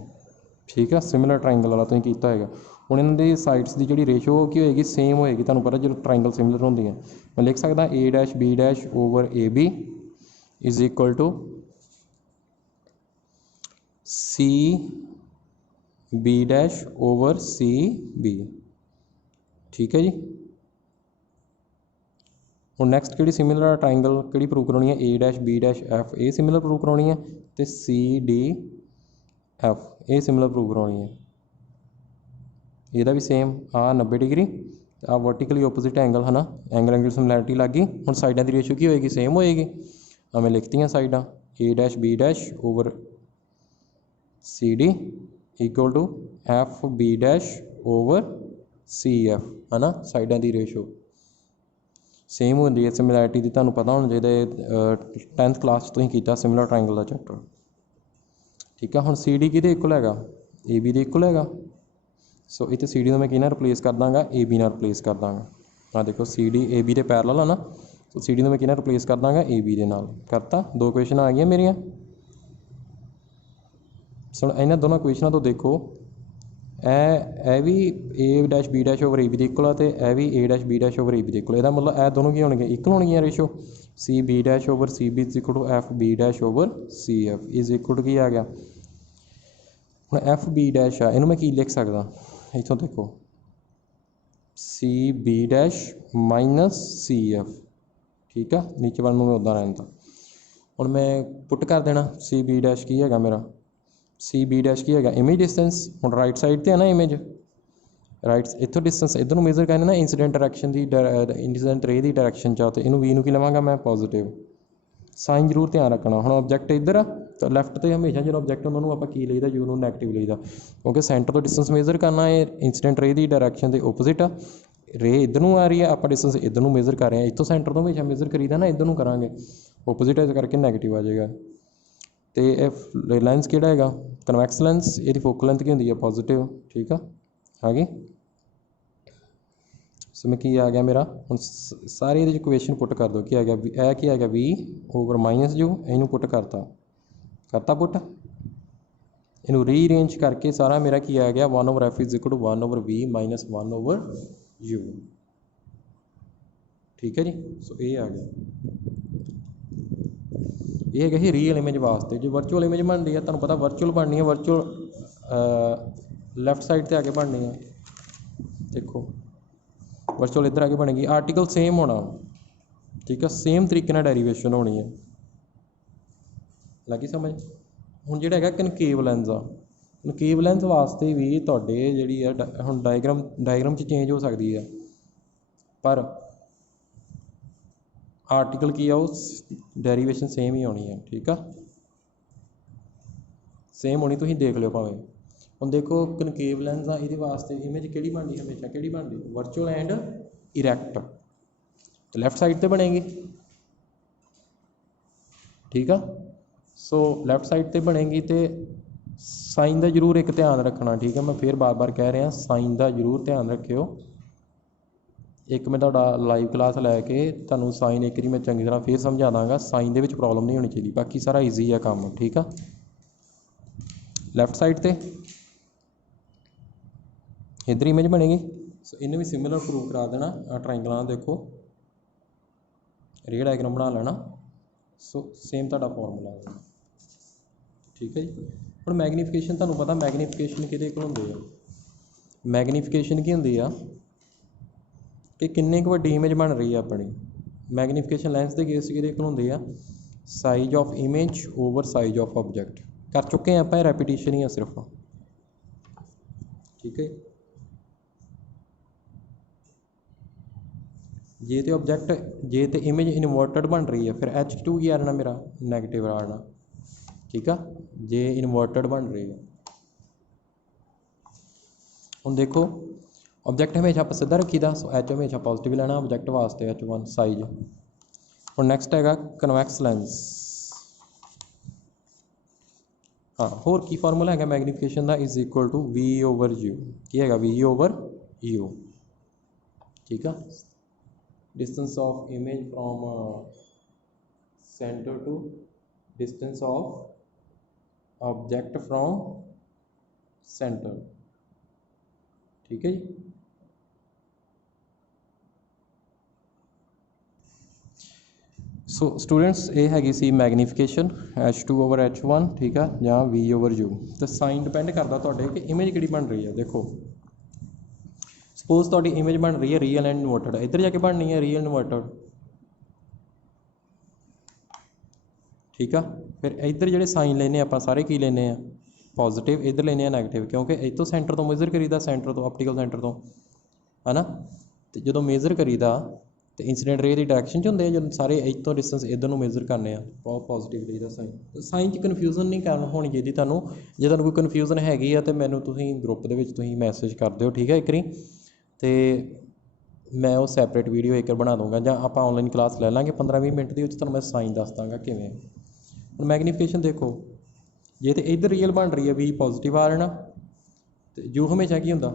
ਠੀਕ ਆ। ਸਿਮਿਲਰ ਟਰਾਇੰਗਲ ਵਾਲਾ ਤੁਸੀਂ ਕੀਤਾ ਹੋਏਗਾ। ਹੁਣ ਇਹਨਾਂ ਦੀ ਸਾਈਡਸ ਦੀ ਜਿਹੜੀ ਰੇਸ਼ੋ ਉਹ ਕੀ ਹੋਏਗੀ, ਸੇਮ ਹੋਏਗੀ। ਤੁਹਾਨੂੰ ਪਤਾ ਜਦੋਂ ਟਰਾਇੰਗਲ ਸਿਮਿਲਰ ਹੁੰਦੀਆਂ, ਮੈਂ ਲਿਖ ਸਕਦਾ A' B' / AB is equal to CB' CB, ਠੀਕ ਹੈ ਜੀ। ਹੁਣ ਨੈਕਸਟ ਕਿਹੜੀ ਸਿਮਿਲਰ ਟਰਾਇੰਗਲ ਕਿਹੜੀ ਪ੍ਰੂਵ ਕਰਾਉਣੀ ਹੈ, A' B' F ਇਹ ਸਿਮਿਲਰ ਪ੍ਰੂਵ ਕਰਾਉਣੀ ਹੈ, ਅਤੇ CD F ਇਹ ਸਿਮਿਲਰ ਪ੍ਰੂਵ ਕਰਾਉਣੀ ਹੈ। ਇਹਦਾ ਵੀ ਸੇਮ, ਆਹ 90 ਡਿਗਰੀ, ਆਹ ਵਰਟੀਕਲੀ ਓਪੋਜ਼ਿਟ ਐਂਗਲ ਹੈ ਨਾ, ਐਂਗਲ ਸਿਮਿਲੈਰਿਟੀ ਲੱਗ ਗਈ। ਹੁਣ ਸਾਈਡਾਂ ਦੀ ਰੇਸ਼ੋ ਕੀ ਹੋਏਗੀ, ਸੇਮ ਹੋਏਗੀ। ਮੈਂ ਲਿਖਤੀਆਂ ਸਾਈਡਾਂ A' B' CD equal to FB' CF ਹੈ ਨਾ, ਸਾਈਡਾਂ ਦੀ ਰੇਸ਼ੋ ਸੇਮ ਹੁੰਦੀ ਹੈ। ਸਿਮਿਲੈਰਿਟੀ ਦੀ ਤੁਹਾਨੂੰ ਪਤਾ ਹੋਣਾ ਚਾਹੀਦਾ, 10th ਕਲਾਸ 'ਚ ਤੁਸੀਂ ਕੀਤਾ ਸਿਮਿਲਰ ਟਰਾਇੰਗਲ ਦਾ ਚੈਪਟਰ, ਠੀਕ ਆ। ਹੁਣ CD ਕਿਹਦੇ ਇਕੁਅਲ ਹੈਗਾ, AB ਦੇ ਇਕੁਅਲ ਹੈਗਾ। ਸੋ ਇੱਥੇ CD ਨੂੰ ਮੈਂ ਕਿਹਦੇ ਨਾਲ ਰਿਪਲੇਸ ਕਰ ਦਾਂਗਾ, AB ਨਾਲ ਰਿਪਲੇਸ ਕਰ ਦਾਂਗਾ। ਆਹ ਦੇਖੋ CD AB ਦੇ ਪੈਰਲਲ ਆ ਨਾ, ਸੋ CD ਨੂੰ ਮੈਂ ਕਿਹਦੇ ਨਾਲ ਰਿਪਲੇਸ ਕਰ ਦਾਂਗਾ, AB ਦੇ ਨਾਲ ਕਰਤਾ। ਦੋ ਕੁਐਸਚਨ ਆ ਗਈਆਂ ਮੇਰੀਆਂ। ਸੋ ਇਹਨਾਂ ਦੋਨਾਂ ਕੁਐਸਚਨਾਂ ਤੋਂ ਦੇਖੋ, ਇਹ ਵੀ A' B' ਓਵਰ AB ਦੇ ਇਕੁਅਲ ਆ, ਅਤੇ ਇਹ ਵੀ A' B' ਓਵਰ AB ਦੇ ਇਕੁਅਲ। ਇਹਦਾ ਮਤਲਬ ਇਹ ਦੋਨੋਂ ਕੀ ਹੋਣਗੇ, ਇਕੁਅਲ ਹੋਣਗੀਆਂ ratio. CB' over CB is equal to FB' over CF is equal to ਕੀ ਆ ਗਿਆ। ਹੁਣ FB' ਆ, ਇਹਨੂੰ ਮੈਂ ਕੀ ਲਿਖ ਸਕਦਾ, ਇੱਥੋਂ ਦੇਖੋ CB' ਮਾਈਨਸ CF, ਠੀਕ ਆ। ਨੀਚੇ ਵੱਲ ਨੂੰ ਮੈਂ ਉੱਦਾਂ ਰਹਿਣ ਤਾ। ਹੁਣ ਮੈਂ ਪੁੱਟ ਕਰ ਦੇਣਾ, CB' ਕੀ ਹੈਗਾ ਮੇਰਾ, CB' ਕੀ ਹੈਗਾ, ਇਮੇਜ ਡਿਸਟੈਂਸ। ਹੁਣ ਰਾਈਟ ਸਾਈਡ 'ਤੇ ਹੈ ਨਾ ਇਮੇਜ, ਰਾਈਟ ਇੱਥੋਂ ਡਿਸਟੈਂਸ ਇੱਧਰ ਨੂੰ ਮੇਜ਼ਰ ਕਰਨਾ ਨਾ, ਇੰਸੀਡੈਂਟ ਡਾਇਰੈਕਸ਼ਨ ਦੀ, ਇੰਸੀਡੈਂਟ ਰੇ ਦੀ ਡਾਇਰੈਕਸ਼ਨ 'ਚ ਆ, ਅਤੇ ਇਹਨੂੰ V ਨੂੰ ਕੀ ਲਵਾਂਗਾ ਮੈਂ, ਪੋਜ਼ੀਟਿਵ। ਸਾਈਨ ਜ਼ਰੂਰ ਧਿਆਨ ਰੱਖਣਾ। ਹੁਣ ਆਬਜੈਕਟ ਇੱਧਰ ਆ, ਤਾਂ ਲੈਫਟ 'ਤੇ ਹਮੇਸ਼ਾ ਜਦੋਂ ਆਬਜੈਕਟ ਹੁੰਦਾ ਉਹਨੂੰ ਆਪਾਂ ਕੀ ਲਈਦਾ, U ਨੂੰ ਨੈਗੇਟਿਵ ਲਈਦਾ, ਕਿਉਂਕਿ ਸੈਂਟਰ ਤੋਂ ਡਿਸਟੈਂਸ ਮੇਜ਼ਰ ਕਰਨਾ ਹੈ, ਇੰਸੀਡੈਂਟ ਰੇ ਦੀ ਡਾਇਰੈਕਸ਼ਨ ਦੇ ਓਪੋਜ਼ਿਟ ਆ। ਰੇ ਇੱਧਰ ਨੂੰ ਆ ਰਹੀ ਹੈ, ਆਪਾਂ ਡਿਸਟੈਂਸ ਇੱਧਰ ਨੂੰ ਮੇਜ਼ਰ ਕਰ ਰਹੇ ਹਾਂ। ਇੱਥੋਂ ਸੈਂਟਰ ਤੋਂ ਹਮੇਸ਼ਾ ਮੇਜ਼ਰ ਕਰੀਦਾ ਨਾ, ਇੱਧਰ ਨੂੰ ਕਰਾਂਗੇ, ਓਪੋਜ਼ਿਟ ਇਸ ਕਰਕੇ ਨੈਗੇਟਿਵ ਆ ਜਾਏਗਾ। ਅਤੇ ਇਹ ਲੈਂਸ ਕਿਹੜਾ ਹੈਗਾ, ਕਨਵੈਕਸ ਲੈਂਸ, ਇਹਦੀ ਫੋਕਲ ਲੈਂਥ ਕੀ ਹੁੰਦੀ ਹੈ, ਪੋਜ਼ੀਟਿਵ, ਠੀਕ ਆ। ਆ ਗਈ। ਸੋ ਮੈਂ ਕੀ ਆ ਗਿਆ ਮੇਰਾ, ਹੁਣ ਸਾਰੇ ਇਹਦੇ 'ਚ ਇਕੁਏਸ਼ਨ ਪੁੱਟ ਕਰ ਦਿਓ। ਕੀ ਆ ਗਿਆ, ਇਹ ਕੀ ਆ ਗਿਆ, V ਓਵਰ ਮਾਈਨਸ U, ਇਹਨੂੰ ਪੁੱਟ ਕਰਤਾ ਪੁੱਟ। ਇਹਨੂੰ ਰੀਅਰੇਂਜ ਕਰਕੇ ਸਾਰਾ ਮੇਰਾ ਕੀ ਆ ਗਿਆ, 1 over F is equal to 1 over V minus 1 over U, ਠੀਕ ਹੈ ਜੀ। ਸੋ ਇਹ ਆ ਗਿਆ, ਇਹ ਹੈਗਾ ਸੀ ਰੀਅਲ ਇਮੇਜ ਵਾਸਤੇ। ਜੇ ਵਰਚੁਅਲ ਇਮੇਜ ਬਣਦੀ ਹੈ, ਤੁਹਾਨੂੰ ਪਤਾ ਵਰਚੁਅਲ ਬਣਨੀ ਹੈ, ਵਰਚੁਅਲ ਲੈਫਟ ਸਾਈਡ 'ਤੇ ਆ ਕੇ ਬਣਨੀ ਹੈ। ਦੇਖੋ ਵਰਚੁਅਲ ਇੱਧਰ ਆ ਕੇ ਬਣੇਗੀ, ਆਰਟੀਕਲ ਸੇਮ ਹੋਣਾ, ਠੀਕ ਆ। ਸੇਮ ਤਰੀਕੇ ਨਾਲ ਡੈਰੀਵੇਸ਼ਨ ਹੋਣੀ ਹੈ, ਲੱਗੀ ਸਮਝ। ਹੁਣ ਜਿਹੜਾ ਹੈਗਾ ਕਨਕੇਵ ਲੈਂਸ ਆ, ਕਨਕੇਵ ਲੈਂਸ ਵਾਸਤੇ ਵੀ ਤੁਹਾਡੇ ਜਿਹੜੀ ਆ ਹੁਣ ਡਾਇਗਰਾਮ 'ਚ ਚੇਂਜ ਹੋ ਸਕਦੀ ਹੈ, ਪਰ ਆਰਟੀਕਲ ਕੀ ਆ, ਉਹ ਡੈਰੀਵੇਸ਼ਨ ਸੇਮ ਹੀ ਆਉਣੀ ਹੈ, ਠੀਕ ਆ। ਸੇਮ ਹੋਣੀ, ਤੁਸੀਂ ਦੇਖ ਲਿਓ ਭਾਵੇਂ। ਹੁਣ ਦੇਖੋ ਕਨਕੇਵ ਲੈਂਸ ਆ, ਇਹਦੇ ਵਾਸਤੇ ਇਮੇਜ ਕਿਹੜੀ ਬਣਦੀ, ਹਮੇਸ਼ਾ ਕਿਹੜੀ ਬਣਦੀ, ਵਰਚੁਅਲ ਐਂਡ ਇਰੈਕਟ, ਤੇ ਲੈਫਟ ਸਾਈਡ 'ਤੇ ਬਣੇਗੀ, ਠੀਕ ਆ। ਸੋ ਲੈਫਟ ਸਾਈਡ 'ਤੇ ਬਣੇਗੀ, ਅਤੇ ਸਾਈਨ ਦਾ ਜ਼ਰੂਰ ਇੱਕ ਧਿਆਨ ਰੱਖਣਾ, ਠੀਕ ਆ। ਮੈਂ ਫਿਰ ਬਾਰ-ਬਾਰ ਕਹਿ ਰਿਹਾ, ਸਾਈਨ ਦਾ ਜ਼ਰੂਰ ਧਿਆਨ ਰੱਖਿਓ। ਇੱਕ ਮੈਂ ਤੁਹਾਡਾ ਲਾਈਵ ਕਲਾਸ ਲੈ ਕੇ ਤੁਹਾਨੂੰ ਸਾਈਨ ਇੱਕ ਦੀ ਮੈਂ ਚੰਗੀ ਤਰ੍ਹਾਂ ਫਿਰ ਸਮਝਾ ਦਾਂਗਾ। ਸਾਈਨ ਦੇ ਵਿੱਚ ਪ੍ਰੋਬਲਮ ਨਹੀਂ ਹੋਣੀ ਚਾਹੀਦੀ, ਬਾਕੀ ਸਾਰਾ ਈਜ਼ੀ ਆ ਕੰਮ, ਠੀਕ ਆ। ਲੈਫਟ ਸਾਈਡ 'ਤੇ ਇੱਧਰ ਇਮੇਜ ਬਣੇਗੀ, ਸੋ ਇਹਨੂੰ ਵੀ ਸਿਮਿਲਰ ਪ੍ਰੂਵ ਕਰਾ ਦੇਣਾ। ਟਰਾਇੰਗਲਾਂ ਦਾ ਦੇਖੋ ਰੇ ਡਾਇਗਰਾਮ ਬਣਾ ਲੈਣਾ, ਸੋ ਸੇਮ ਤੁਹਾਡਾ ਫਾਰਮੂਲਾ ਹੈ, ਠੀਕ ਹੈ ਜੀ। ਹੁਣ ਮੈਗਨੀਫਿਕੇਸ਼ਨ ਤੁਹਾਨੂੰ ਪਤਾ, ਮੈਗਨੀਫਿਕੇਸ਼ਨ ਕਿਹਦੇ ਕੋਲ ਹੁੰਦੀ ਆ, ਮੈਗਨੀਫਿਕੇਸ਼ਨ ਕੀ ਹੁੰਦੀ ਆ ਕਿ ਕਿੰਨੀ ਕੁ ਵੱਡੀ ਇਮੇਜ ਬਣ ਰਹੀ ਆ ਆਪਣੀ। ਮੈਗਨੀਫਿਕੇਸ਼ਨ ਲੈਂਸ ਦੇ ਕੇਸ ਕਿਹਦੇ ਕੋਲ ਹੁੰਦੀ ਆ, size of image over size of object. ਕਰ ਚੁੱਕੇ ਆਪਾਂ, ਇਹ ਰੈਪੀਟੀਸ਼ਨ ਹੀ ਆ ਸਿਰਫ, ਠੀਕ ਹੈ। ਜੇ ਤੇ ਆਬਜੈਕਟ, ਜੇ ਤੇ ਇਮੇਜ ਇਨਵਰਟਡ ਬਣ ਰਹੀ ਹੈ, ਫਿਰ H2 ਕੀ ਆ ਜਾਣਾ ਮੇਰਾ, ਨੈਗੇਟਿਵ ਆ ਜਾਣਾ, ਠੀਕ ਆ, ਜੇ ਇਨਵਰਟਡ ਬਣ ਰਹੀ ਹੈ। ਹੁਣ ਦੇਖੋ ऑब्जेक्ट हमेशा आप सीधा रखीदा, सो एच हमेशा पॉजिटिव लेना ऑब्जेक्ट वास्ते H1 साइज। और नैक्सट हैगा कन्वैक्स लेंस। हाँ होर की फार्मूला है मैगनीफिकेशन का, इज इक्वल टू V/U की है V/U। ठीक है, distance of image from centre to distance of object from centre. ठीक है जी। सो स्टूडेंट्स ये हैगी सी मैगनीफिकेशन H2/H1 ठीक है, या V/U। तो साइन डिपेंड करता तुहाडे कि इमेज किहड़ी बन रही है। देखो सपोज तुहाडी इमेज बन रही है रियल एंड इन्वर्टेड, इधर जाके बननी है रियल इन्वर्टेड। ठीक है, फिर इधर जो साइन लेने आप सारे की लेने पॉजिटिव, इधर लेने नैगेटिव, क्योंकि इतों सेंटर तो मेजर करीदा, सेंटर तो ऑप्टिकल सेंटर तो है ना। तो जो मेजर करीदा तो इंसीडेंट रे की डायरैक्शन च होंगे, जो सारे इतों डिस्टेंस इधर को मेजर करने बहुत पॉजिटिव लईदा साइन। साइन च कन्फ्यूजन नहीं करना होनी चाहिए तुहानूं। जे तुहानूं कोई कन्फ्यूजन हैगी आ तो मैनूं तुसीं ग्रुप दे विच तुसीं मैसेज कर दिओ। ठीक है, एक बारी तो मैं वो सैपरेट वीडियो एक बना दूँगा, ਜਾਂ ਆਪਾਂ ऑनलाइन क्लास ਲੈ ਲਾਂਗੇ 15-20 मिनट की, ਤੁਹਾਨੂੰ मैं साइन दस ਦਾਂਗਾ किवें। ਹੁਣ मैगनीफिकेशन देखो, जे तो इधर रियल बन रही है V पॉजिटिव आ रहना, तो U हमेशा की होंदा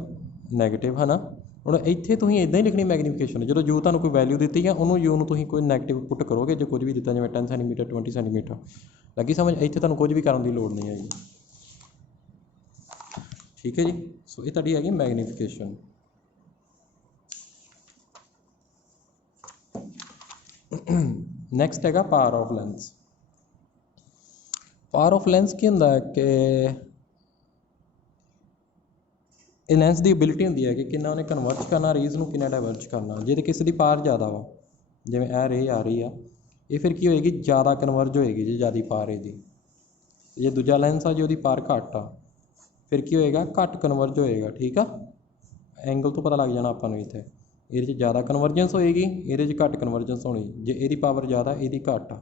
नैगेटिव है ना। ਹੁਣ ਇੱਥੇ ਤੁਸੀਂ इदां ही लिखनी मैगनीफिकेशन, जो U ਤੁਹਾਨੂੰ कोई वैल्यू दी है उन्होंने U ਨੂੰ ਤੁਸੀਂ कोई नैगेटिव पुट करोगे, जो कुछ भी दिता जिवें 10 सेंटीमीटर 20 सेंटीमीटर लगी समझ। ਇੱਥੇ ਤੁਹਾਨੂੰ कुछ भी करने की लोड़ नहीं हैगी। ठीक है जी, सो ये तुहाडी हैगी मैगनीफिकेशन। नैक्सट हैगा power of lens. Power of lens की होंदा है कि लेंस की एबिलिटी होंदी है कि कितना उन्हें कन्वर्ट करना रेज में, कितना डाइवर्ज करना। जे तो किसी की पावर ज़्यादा वा, जिवें ए रे आ रही है, ये फिर की होएगी ज़्यादा कन्वर्ज होएगी जी, ज़्यादा पावर है। जे दूजा लेंस आ जो उसकी पावर घट आ, फिर की होएगा घट कन्वर्ज होएगा। ठीक है, एंगल तो पता लग जाना आपां नूं। इत्थे ये ज़्यादा कन्वर्जेंस होएगी, ये घट कन्वर्जेंस होनी। जे ये पावर ज़्यादा ये घट आ।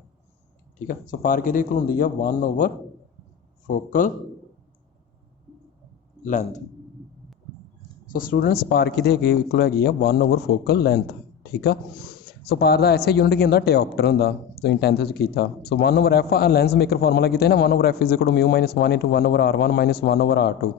ठीक है, सो पावर कि होंदी है 1/, focal length. So students power कि इक्वल हैगी है 1/, फोकल लेंथ। ठीक है, सो पावर का ऐसे यूनिट की होंदा डायोप्टर होंदा, तो 10th कीता। सो 1/f लेंस मेकर फार्मूला कीता ना, 1/f is equal to μ - 1 × 1/r1 - 1/r2।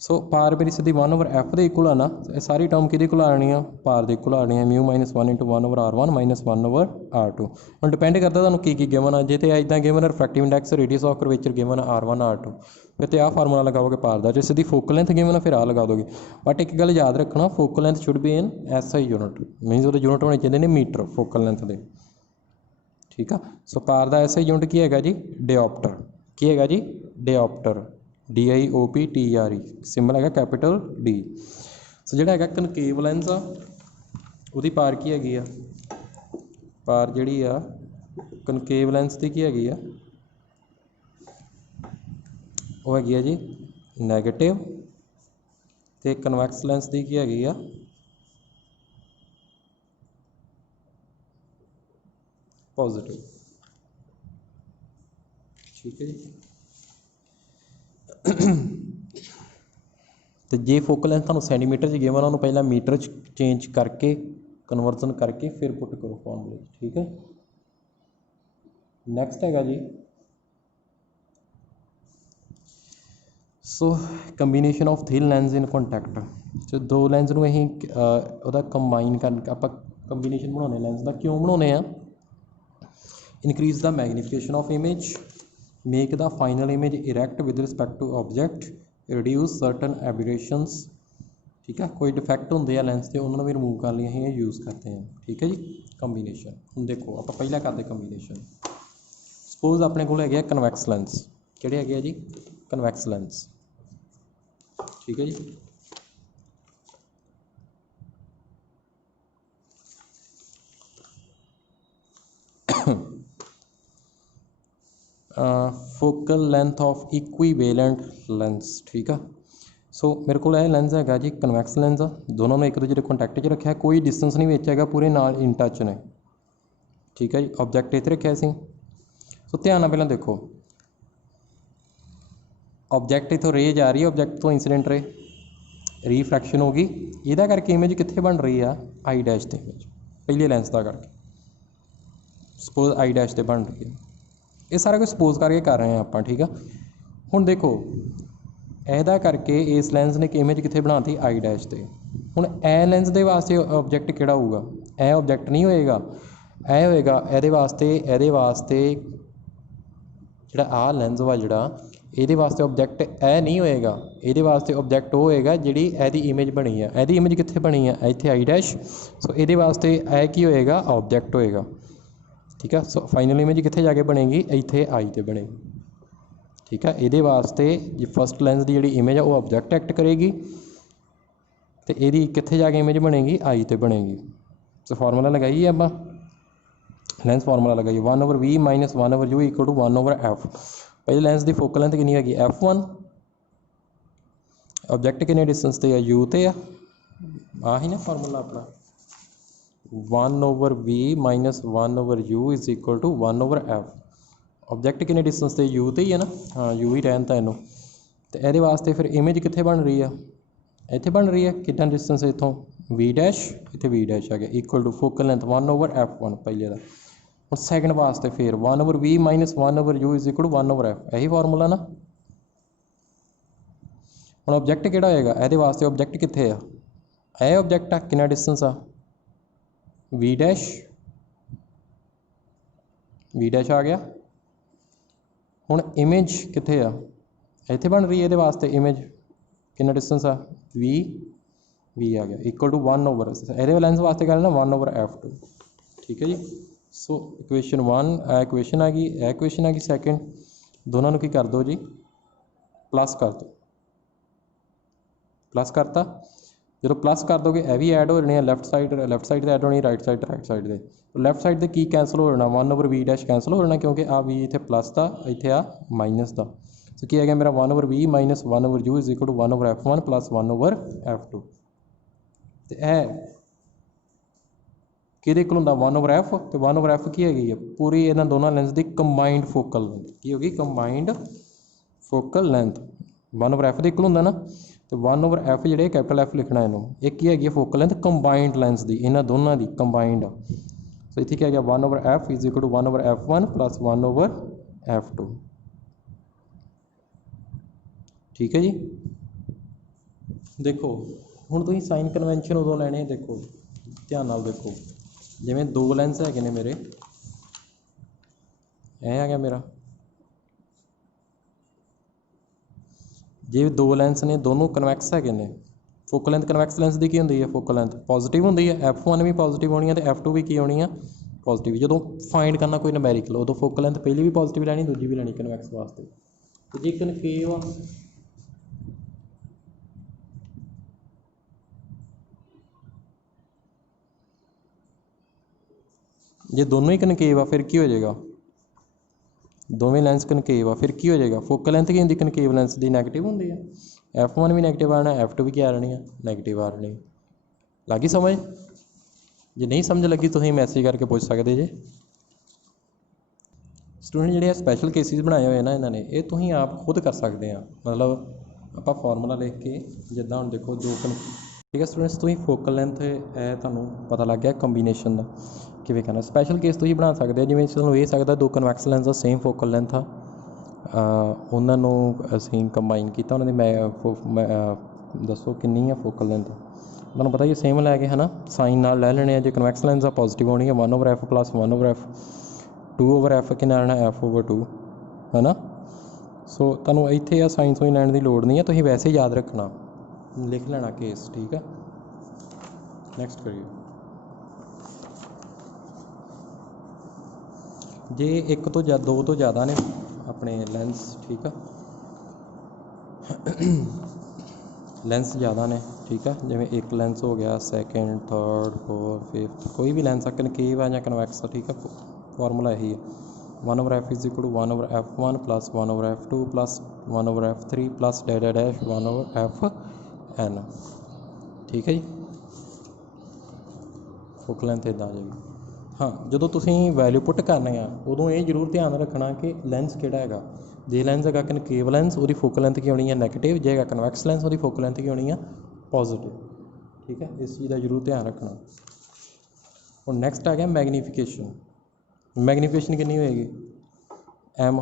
So power मेरी सीधी 1/f के इक्वल आना, ये सारी टर्म कि इक्वल आनी है, पावर के इक्वल आनी है μ - 1 × 1/r1 - 1/r2। हम डिपेंड करता तुहानूं की गिवन आ। जे तो इदां given refractive index radius of curvature given R1 R2, फिर तो आह फार्मूला लगाओगे पावर का। जे सीधी फोकल लेंथ गिवन फिर आ लगा दोगे। बट एक गल याद रखना, focal length should be in SI unit, means वो यूनिट होने चाहिए ने मीटर फोकल लेंथ के। ठीक है, सो पावर का SI यूनिट की है जी डायोप्टर। की है जी डायोप्टर, DIOPTER, सिंबल है कैपिटल D। सो जो है कनकेव लेंस आ, उसकी पावर की हैगी आ, पावर जी कनकेव लेंस की हैगी आ, वो हैगी है जी नैगेटिव। तो कन्वैक्स लेंस की हैगी आ पॉजिटिव। ठीक है जी। तो जे फोकल लेंथ तुहानूं सेंटीमीटर च गिवन, उन्होंने पहला मीटर चेंज करके कन्वर्जन करके फिर पुट करो फॉर्मूले। ठीक है, नैक्सट हैगा जी so combination of three lens in contact. जो दो लेंस नूं असीं उहदा कंबाइन कर आपां कंबीनेशन बनाउने लेंस का, क्यों बनाउने आ? Increase the magnification of image, make the final image erect with respect to object, reduce certain aberrations. ठीक है, कोई डिफैक्ट होंगे हैं लेंस के, उन्होंने भी रिमूव करने लिए ये यूज़ करते हैं। ठीक है जी, कंबीनेशन। हम देखो आप पहला करते कंबीनेशन। सपोज अपने को है कन्वैक्स लेंस, किहड़े है जी कन्वैक्स लेंस। ठीक है जी, focal length of equivalent lens. ठीक है, सो मेरे को लेंस है जी कन्वैक्स लेंस, दोनों ने एक दूसरे कॉन्टैक्ट च रखा, कोई डिस्टेंस नहीं विच है, पूरे नाल इन टच ने। ठीक है जी, ऑब्जैक्ट इत्थे रखा सी। सो ध्यान नाल पहलां देखो, ऑब्जैक्ट इत्थों रे जा रही है, ऑब्जैक्ट तो इंसीडेंट रे, ਰੀਫਰੈਕਸ਼ਨ ਹੋ ਗਈ, ਇਹਦਾ ਕਰਕੇ ਇमेज कित्थे बन रही आ आई डैश ते इमेज पहले लेंस का करके सपोज आई डैश ते बन रही है। ये सारा कुछ सपोज करके कर रहे हैं आप, ठीक है। हुण देखो ਇਹਦਾ ਕਰਕੇ इस लेंस ने इमेज कित्थे बनाती आई डैश ते। हुण ए लेंस दे वास्ते ऑब्जेक्ट किहड़ा होऊगा, ए ऑब्जेक्ट नहीं होएगा, ए होएगा ਇਹਦੇ ਵਾਸਤੇ ਜਿਹੜਾ ਆ ਲੈਂਸ ਵਾ ਜਿਹੜਾ ਇਹਦੇ ਵਾਸਤੇ ऑब्जेक्ट ਇਹ नहीं होएगा, ਇਹਦੇ ਵਾਸਤੇ ऑब्जेक्ट ਉਹ ਹੋਏਗਾ ਜਿਹੜੀ ਇਹਦੀ इमेज बनी है। ਇਹਦੀ इमेज कित्थे बनी है ਇੱਥੇ आई डैश, सो ਇਹਦੇ वास्ते ਇਹ ਕੀ होएगा ऑब्जेक्ट होएगा, ठीक है। सो फाइनल इमेज कित्थे जाके बनेगी ਇੱਥੇ आई ते बनेगी, ठीक है। ਇਹਦੇ वास्ते फस्ट लेंस की जी इमेज है वो ऑब्जेक्ट एक्ट करेगी तो यदी कित्थे जाके इमेज बनेगी आई ते बनेगी। सो फार्मूला लगाइए आप, लेंस फार्मूला लगाइए 1/v minus 1/u equal to 1/f। पहले लेंस की फोकल लेंथ कितनी हैगी f1, ऑब्जेक्ट कितने डिस्टेंस ते है u ते आ ही ना फार्मूला अपना 1/v minus 1/u is equal to 1/f। Object कितने डिस्टेंस ते u ते ही है ना, हाँ u ही रहता इनू। तो ये वास्ते फिर इमेज कित्थे बन रही है इत्थे बन रही है, कितना डिस्टेंस है इतों v डैश, इत्थे v डैश आ गया equal to focal length 1/f1 पहले का। और सैकेंड वास्ते फिर 1/v minus 1/u is equal to 1/f, यही फार्मूला ना। हुण ऑब्जेक्ट किहड़ा होएगा ये वास्ते, ऑब्जेक्ट कित्थे आ ए ऑब्जेक्ट आ, कितना डिस्टेंस आ v डैश आ गया। हुण इमेज कित्थे आ इत्थे बन रही है, ये वास्ते इमेज कितना डिस्टेंस आ v आ गया इक्वल टू 1/, ये लेंस वास्ते कह लेना 1/f2, ठीक है जी। सो इक्वेशन 1 इक्वेशन आ गई, इक्वेशन आ गई सैकेंड, दोनों की कर दो जी प्लस कर दो, प्लस करता। जो प्लस कर दोगे यह भी ऐड हो जाने, लैफ्ट साइड तो ऐड होनी, राइट साइड दे। तो लैफ्ट साइड से की कैंसल हो जाना 1/v डैश कैंसल हो जाना, क्योंकि आ v इतने प्लस का इतने आ माइनस का। सो की आ गया मेरा 1/v minus 1/u is equal to 1/f1 plus 1/f2। तो यह कि 1/f, तो 1/f की है पूरी इन्होंने दोनों लेंस की कंबाइंड फोकल लेंथ की होगी, कंबाइंड फोकल लेंथ 1/f के इक्वल होंगे ना। तो 1/f जो कैपिटल F लिखना इनू, एक ही है फोकल लेंथ कंबाइंड लेंस की, इन्होंने दोनों की कंबाइंड। सो इतने क्या गया 1/f is equal to 1/f1 plus 1/f2, ठीक है जी। देखो हुण तुसीं साइन कन्वेंशन उदों लैणे, देखो ध्यान नाल देखो, जिवें दो लेंस है ने मेरे, ऐ आ गया मेरा, जे दो लेंस ने दोनों कन्वैक्स है ने, फोकल लेंथ कन्वैक्स लेंस की होंगी है फोकल लेंथ पॉजिटिव होंगी है, f1 भी पॉजिटिव होनी है तो f2 भी की होनी है पॉजिटिव। जो फाइंड करना कोई नंबैरिकल उदों फोकल लेंथ पहली भी पॉजिटिव लैनी, दूजी भी लैनी कन्वैक्स वास्ते। तो जे कनकेव आ जे दोनों ही कनकेव आ फिर की हो जाएगा, दोवें लेंस कनकेव आ फिर की हो जाएगा, फोकल लेंथ की होंगी कनकेव लेंस की नैगेटिव होंगी है, f1 भी नैगेटिव आना, f2 भी क्या आनी है नैगेटिव आ रही। लगी समझ, जे नहीं समझ लगी तो मैसेज करके पूछ सकते जे। स्टूडेंट जिहड़े स्पैशल केसिस बनाए हुए ना इन्होंने, ये तुसीं आप खुद कर सकते हैं, मतलब आप फार्मूला लिख के जिद्दां हुण देखो दो ठीक है स्टूडेंट्स, तुसीं फोकल लेंथ है तुहानूं पता लग गया कंबीनेशन का किवें करना। स्पैशल केस तुसीं बना सकते हो, जिवें तुहानूं ये सकदा दो कन्वैक्स लेंस दा सेम फोकल लेंथ आ, उन्हां नूं असीं कंबाइन कीता, उन्हां दी दसो कितनी है फोकल लेंथ, तुहानूं पता ही सेम लैके है ना, साइन नाल लै लैणे। जे कन्वैक्स लेंस आ पॉजिटिव होनी है 1/f प्लस 1/f, 2/f कितना आना f/2 है ना। सो तुहानूं इत्थे आ साइन सूइन लैण दी लोड़ नहीं है, तुसीं वैसे ही याद रखना, लिख लेना केस, ठीक है। नैक्सट करिए, जे एक तो दो तो ज़्यादा ने अपने लेंस, ठीक है, लेंस ज़्यादा ने, ठीक है, जिवें एक लेंस हो गया सैकेंड थर्ड फोर्थ फिफ्थ, कोई भी लेंस आ कनकेव आ या कन्वैक्स आ, ठीक है, फार्मूला यही है 1/f is equal to 1/f1 plus 1/f2 plus 1/f3 plus dash 1/fn, ठीक है जी। फोकल लेंथ इदां आ जाएगी। हाँ जो तुसीं वैल्यू पुट करनी आ उदों ये जरूर ध्यान रखना कि लेंस किहड़ा हैगा, जे लेंस हैगा कनकेव लेंस, उसकी फोकल लेंथ की होनी है नैगेटिव, जे हैगा कन्वैक्स लेंस उसकी फोकल लेंथ की होनी है पॉजिटिव, ठीक है। इस चीज़ का जरूर ध्यान रखना। और नैक्सट आ गया मैगनीफिकेशन। मैगनीफिकेशन कितनी होएगी, एम,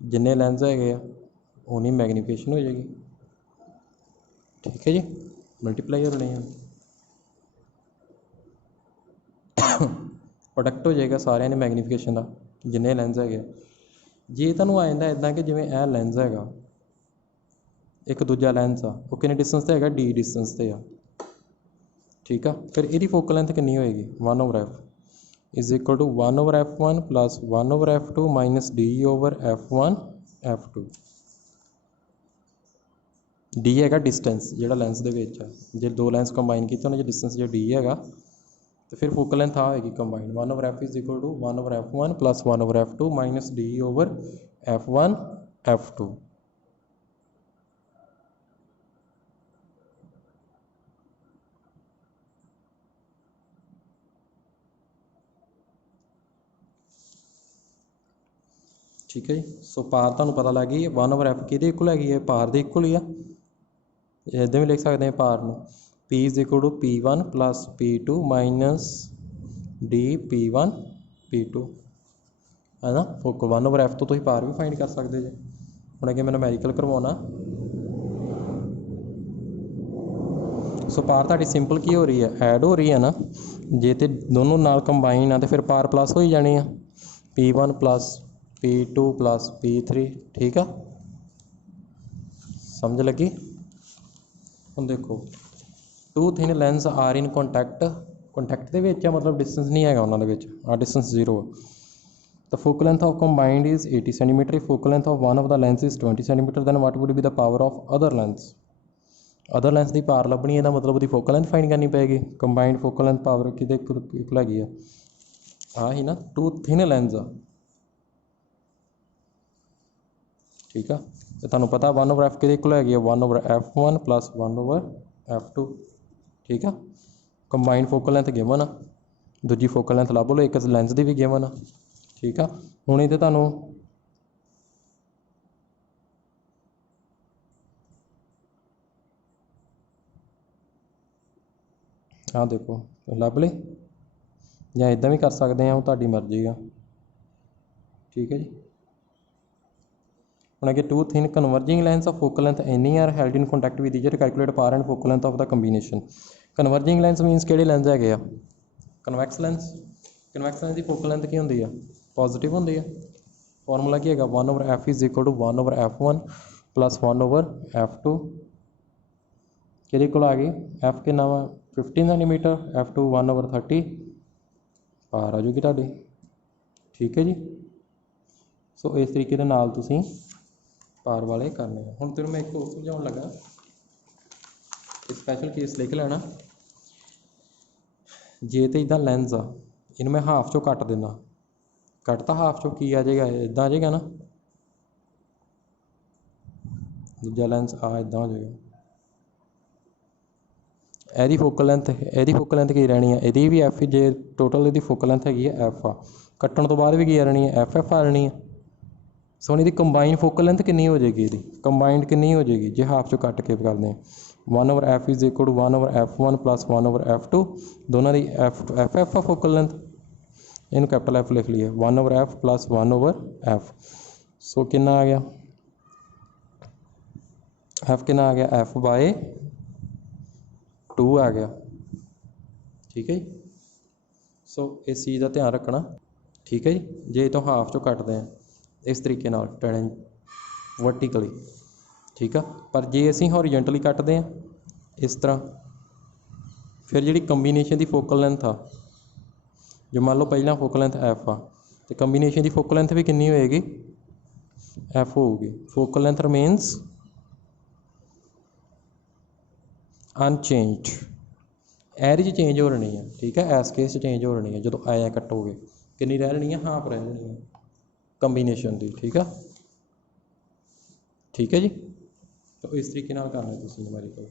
जिन्ने लैंस है उन्नी मैगनीफिकेशन हो जाएगी, ठीक है जी, मल्टीप्लाई होने हैं, प्रोडक्ट हो जाएगा सारे ने मैगनीफिकेशन का जिन्ने लैंस है। जे तुहानूं आ जाता इदां कि जिवें यह लैंस है एक दूजा लैंस आ वो किन्ने डिस्टेंस ते है, डी डिस्टेंस ते आ, ठीक है। फिर इसकी फोकल लेंथ कितनी होएगी, 1/f is equal to 1/f1 plus 1/f2 minus d/f1 f2। D है डिस्टेंस जो लैंस के जो दो लैंस कंबाइन किए उन्होंने डिस्टेंस जो डी है तो फिर फोकल लेंथ आ होएगी combine 1/f is equal to 1/f1 plus 1/f2 minus d/f1 f2। ठीक है जी। सो पार तुहानूं पता लग गई 1/f कि इक्वल है, पार के इक्वल ही आ। इदां भी लिख सकते हैं पार में P is equal to P1 plus P2 minus D P1 P2 है ना। फोकल 1/f तो पार भी फाइंड कर सकते जी। हुण अगे मैं न्यूमेरिकल करवाना। सो पार ताड़ी सिंपल की हो रही है, ऐड हो रही है ना, जे तो दोनों नाल कंबाइन आ तो फिर पार प्लस हो ही जानी है, P1 plus P2 plus P3, ठीक है, समझ लगी। हम देखो two thin lens are in contact के मतलब डिस्टेंस नहीं है उन्होंने, आ distance 0। The focal length of combined is 80 centimetre, focal length of one of the lens is 20 centimetre, then what would be the power of other lens. Other lens की power लभनी है, मतलब उसकी फोकल लेंथ फाइंड करनी पेगी। Combined focal length power कि equal हैगी आ ही ना, टू थिन लेंस आ, ठीक है। तो तुहानूं पता 1/f कि इक्वल हैगी 1/f1 प्लस 1/f2, ठीक है। कंबाइंड फोकल लेंथ गिवन आ, दूजी फोकल लेंथ लभ लो, एक लैंस की भी गिवन आ, ठीक है। हुण इत्थे तुहानूं आ देखो लभ ली, या इदां भी कर सकते हैं, वो तुहाडी मर्जी आ, ठीक है जी। हुण अगे two thin converging lens of focal length any are held in contact with each other, calculate power and focal length of the combination. Converging lens means किहड़े लैंस है, कन्वैक्स लैंस। कन्वैक्स लैंस की focal length की होंदी है, positive होंदी है। Formula की है 1/f is equal to 1/f1 plus 1/f2 कि इक्वल आ गई f के नाम 15 सेंटीमीटर, f2 1/30 पार आ जाएगी ताड़ी, ठीक है जी। सो इस तरीके के नाल तुसीं पार वाले करने। हुण तेरे मैं एक और समझाउण लगा, स्पैशल केस लिख लेना। जे तो इदा लैंस आ, इन्हूं मैं हाफ चो कट देना, कटता हाफ चो की आ जाएगा, इदा आ जाएगा ना, दूजा लैंस आ इदा हो जाएगा। यदी फोकल लेंथ की रहनी है, यदी भी एफ जे टोटल यदी फोकल लेंथ हैगी है एफ आ, कट्टण तो बाद भी की रहनी है एफ आ रहनी है। सो हुण इहदी कंबाइन फोकल लेंथ कितनी हो जाएगी, यदी कंबाइंड कितनी हो जाएगी जे हाफ चो कट के करते हैं। 1/f is equal to 1/f1 plus 1/f2, दोनों की एफ आ फोकल लेंथ, इन्हूं कैपिटल एफ लिख लीए 1/f प्लस 1/f। सो कितना आ गया, एफ कितना आ गया, एफ बाय 2 आ गया, ठीक है जी। सो इस चीज़ का ध्यान रखना, ठीक है जी। जे तो हाफ चो कटते हैं इस तरीके टेन वर्टिकली, ठीक है। पर जे असीं हॉरीजेंटली कटते हैं इस तरह, फिर जी कंबीनेशन की फोकल लेंथ आ, जो मान लो पहला फोकल लेंथ एफ आ, तो कंबीनेशन की फोकल लेंथ भी कितनी होएगी, एफ होगी। फोकल लेंथ रिमेन्स अनचेंज्ड, एरी चेंज हो रही है, ठीक है, एस केस चेंज हो रही है जो आया कटोगे, कितनी रह रही है, हाफ रह रही है कंबीनेशन की, ठीक है, ठीक है जी। तो इस तरीके करना तुसीं न्यूमेरिकल।